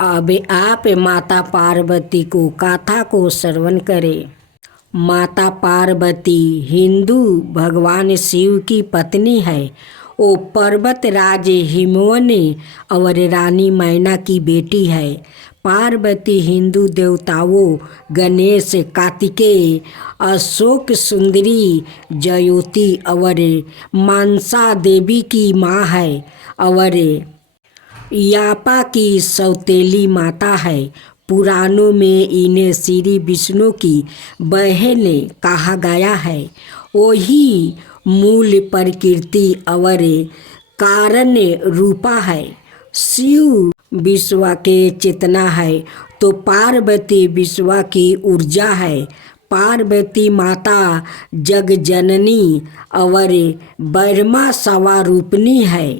अब आप माता पार्वती को गाथा को श्रवण करें। माता पार्वती हिंदू भगवान शिव की पत्नी है। वो पर्वत राज हिमवन और रानी मैना की बेटी है। पार्वती हिंदू देवताओं गणेश, कार्तिकेय, अशोक सुंदरी, जयोति और मानसा देवी की माँ है और यापा की सौतेली माता है। पुराणों में इन्हें श्री विष्णु की बहन कहा गया है। वही मूल प्रकृति और कारण रूपा है। शिव विश्व के चेतना है तो पार्वती विश्व की ऊर्जा है। पार्वती माता जग जननी और ब्रह्मा स्वरूपिणी है।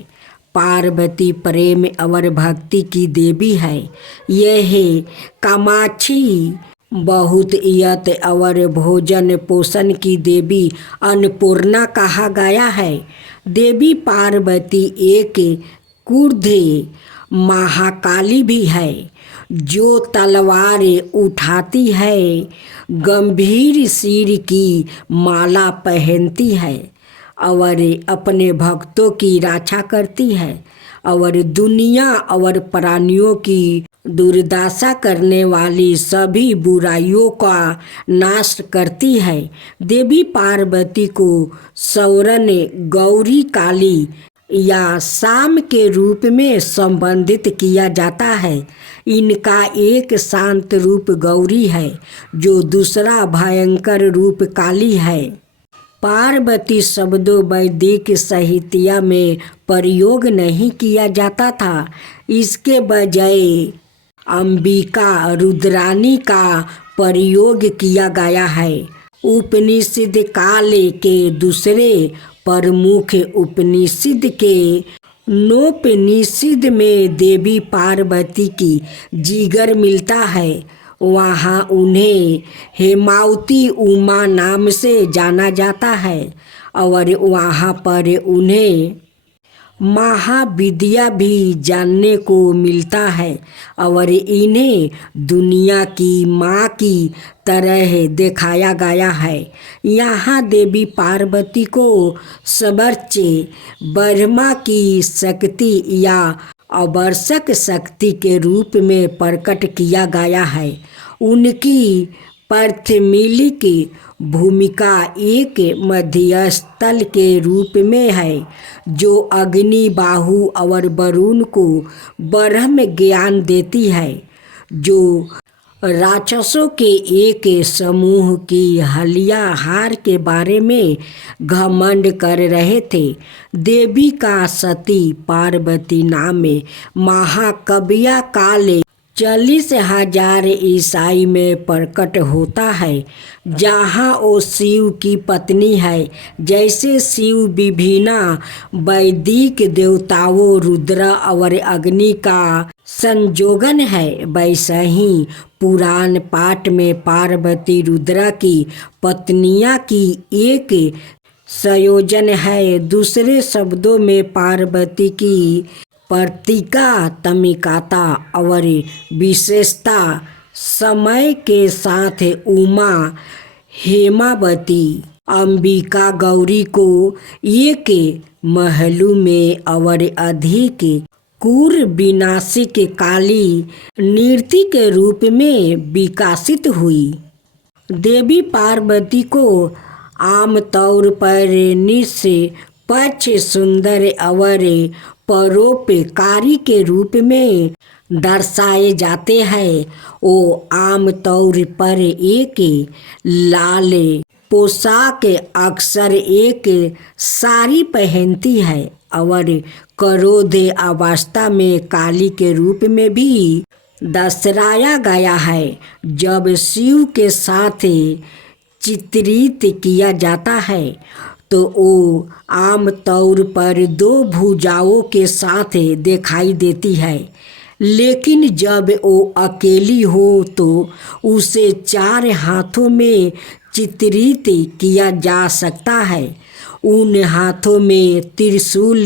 पार्वती प्रेम और भक्ति की देवी है। यह कामाक्षी बहुत यत और भोजन पोषण की देवी अन्नपूर्णा कहा गया है। देवी पार्वती एक क्रुद्ध महाकाली भी है जो तलवार उठाती है, गंभीर सिर की माला पहनती है और अपने भक्तों की रक्षा करती है और दुनिया और प्राणियों की दुर्दशा करने वाली सभी बुराइयों का नाश करती है। देवी पार्वती को सौरन, गौरी, काली या शाम के रूप में संबंधित किया जाता है। इनका एक शांत रूप गौरी है जो दूसरा भयंकर रूप काली है। पार्वती शब्दों वैदिक साहित्य में प्रयोग नहीं किया जाता था। इसके बजाय अंबिका, रुद्रानी का प्रयोग किया गया है। उपनिषद काल के दूसरे प्रमुख उपनिषद के नोपनिषद में देवी पार्वती की जिगर मिलता है। वहाँ उन्हें हेमावती उमा नाम से जाना जाता है और वहाँ पर उन्हें महाविद्या भी जानने को मिलता है और इन्हें दुनिया की माँ की तरह दिखाया गया है। यहाँ देवी पार्वती को सर्वोच्च ब्रह्मा की शक्ति या आवश्यक शक्ति के रूप में प्रकट किया गया है। उनकी प्राथमिक भूमिका एक मध्यस्थल के रूप में है जो अग्नि, बाहु और वरुण को ब्रह्म ज्ञान देती है, जो राक्षसों के एक समूह की हलिया हार के बारे में घमंड कर रहे थे। देवी का सती पार्वती नाम महाकाव्य काल 40,000 ईसाई में प्रकट होता है, जहाँ वो शिव की पत्नी है। जैसे शिव विभिन्न वैदिक देवताओं रुद्र और अग्नि का संयोजन है, वैसे ही पुराण पाठ में पार्वती रुद्र की पत्नियां की एक संयोजन है। दूसरे शब्दों में पार्वती की प्रतीकात्मकता और विशेषता समय के साथ उमा, हेमावती, अंबिका, गौरी को एक महलू में और अधिक क्रूर विनाशिक काली नृत्य के रूप में विकसित हुई। देवी पार्वती को आमतौर पर निष्पक्ष, सुंदर और परोपकारी के रूप में दर्शाए जाते हैं। वो आमतौर पर एक लाल पोशाक, अक्सर एक साड़ी पहनती है और क्रोध अवस्था में काली के रूप में भी दर्शाया गया है। जब शिव के साथ चित्रित किया जाता है तो वो आमतौर पर 2 भुजाओं के साथ दिखाई देती है, लेकिन जब वो अकेली हो तो उसे 4 हाथों में चित्रित किया जा सकता है। उन हाथों में त्रिशूल,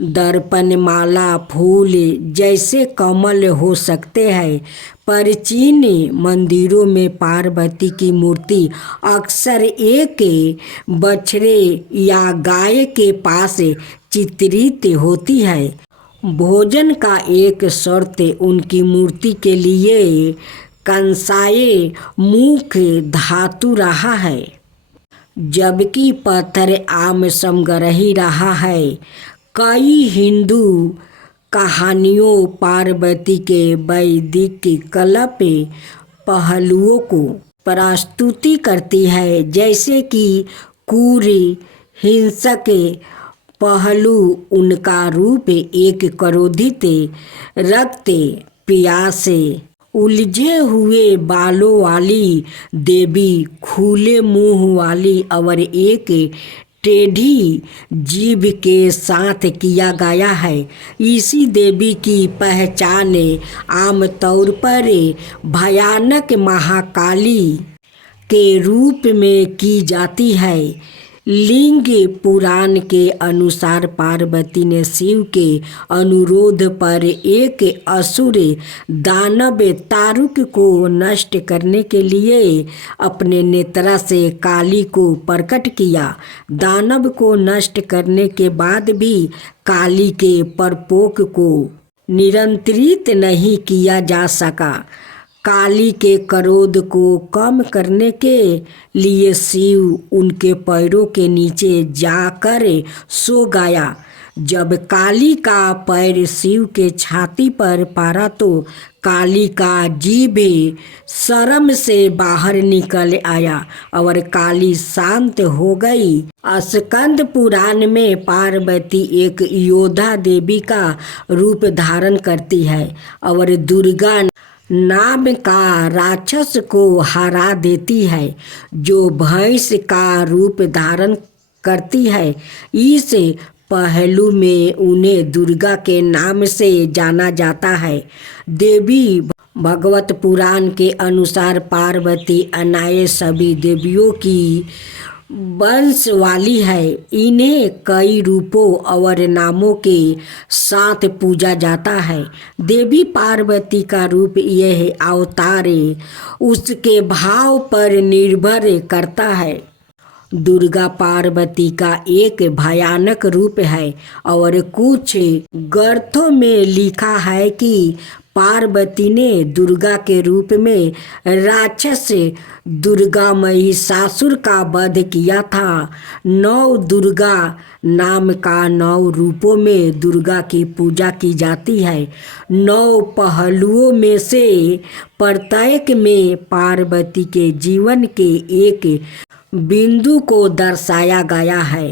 दर्पण माला फूल जैसे कमल हो सकते हैं, पर चीन मंदिरों में पार्वती की मूर्ति अक्सर एक बछड़े या गाय के पास चित्रित होती है। भोजन का एक शर्त उनकी मूर्ति के लिए कंसाय मुख्य धातु रहा है, जबकि पत्थर आम समग्रही रहा है। कई हिंदू कहानियों पार्वती के वैदिक कल्प पहलुओं को प्रस्तुति करती है, जैसे कि क्रूर हिंसक पहलू उनका रूप एक क्रोधित रक्त प्यासे उलझे हुए बालों वाली देवी, खुले मुंह वाली और एक टेढ़ी जीभ के साथ किया गया है। इसी देवी की पहचान आमतौर पर भयानक महाकाली के रूप में की जाती है। लिंग पुराण के अनुसार पार्वती ने शिव के अनुरोध पर एक असुर दानव तारुक को नष्ट करने के लिए अपने नेत्रा से काली को प्रकट किया। दानव को नष्ट करने के बाद भी काली के प्रकोप को नियंत्रित नहीं किया जा सका। काली के क्रोध को कम करने के लिए शिव उनके पैरों के नीचे जाकर सो गया। जब काली का पैर शिव के छाती पर पड़ा तो काली का जीभ शर्म से बाहर निकल आया और काली शांत हो गई। स्कंद पुराण में पार्वती एक योद्धा देवी का रूप धारण करती है और दुर्गा नाम का राक्षस को हरा देती है, जो भैंस का रूप धारण करती है। इस पहलू में उन्हें दुर्गा के नाम से जाना जाता है। देवी भागवत पुराण के अनुसार पार्वती अन्य सभी देवियों की वंश वाली है। इन्हें कई रूपों और नामों के साथ पूजा जाता है। देवी पार्वती का रूप यह अवतार उसके भाव पर निर्भर करता है। दुर्गा पार्वती का एक भयानक रूप है और कुछ ग्रंथों में लिखा है कि पार्वती ने दुर्गा के रूप में राक्षस दुर्गा महिषासुर का वध किया था। 9 दुर्गा नाम का 9 रूपों में दुर्गा की पूजा की जाती है। 9 पहलुओं में से प्रत्येक में पार्वती के जीवन के एक बिंदु को दर्शाया गया है।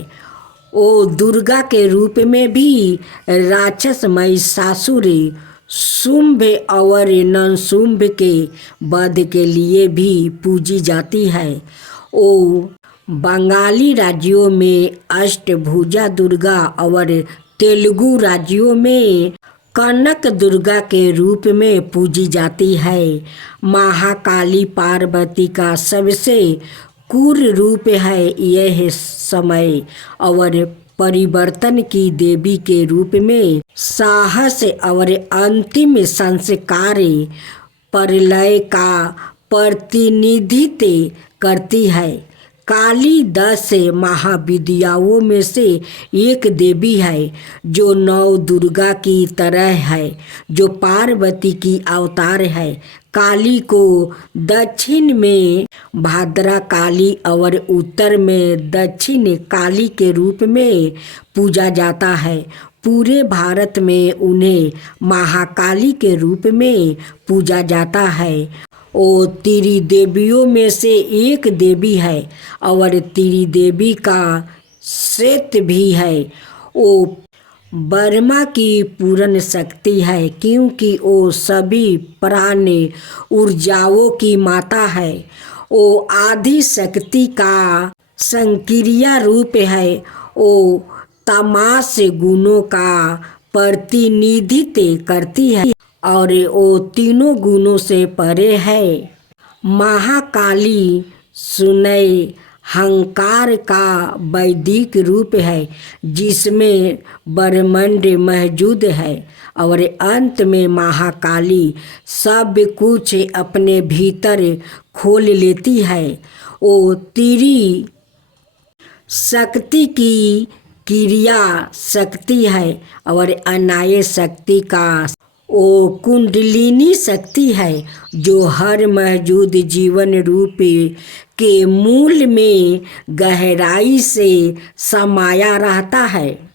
वो दुर्गा के रूप में भी राक्षस महिषासुर, शुंभ और नरशुंभ के वध के लिए भी पूजी जाती है। वो बंगाली राज्यों में अष्टभुजा दुर्गा और तेलुगु राज्यों में कनक दुर्गा के रूप में पूजी जाती है। महाकाली पार्वती का सबसे क्रूर रूप है। यह समय और परिवर्तन की देवी के रूप में साहस और अंतिम संस्कार प्रलय का प्रतिनिधित्व करती है। काली 10 महाविद्याओं में से एक देवी है, जो 9 दुर्गा की तरह है, जो पार्वती की अवतार है। काली को दक्षिण में भाद्रा काली और उत्तर में दक्षिण काली के रूप में पूजा जाता है। पूरे भारत में उन्हें महाकाली के रूप में पूजा जाता है। वो त्रिदेवियों में से एक देवी है और त्रिदेवी का श्रेष्ठ भी है। वो ब्रह्मा की पूर्ण शक्ति है, क्योंकि वो सभी प्राण ऊर्जाओं की माता है। वो आदि शक्ति का संक्रिय रूप है। वो तमास गुणों का प्रतिनिधित्व करती है और वो तीनों गुणों से परे है। महाकाली सुनय हंकार का वैदिक रूप है जिसमें ब्रह्मांड मौजूद है और अंत में महाकाली सब कुछ अपने भीतर खोल लेती है। वो तेरी शक्ति की क्रिया शक्ति है और अनाय शक्ति का वो कुंडलिनी शक्ति है जो हर मौजूद जीवन रूप के मूल में गहराई से समाया रहता है।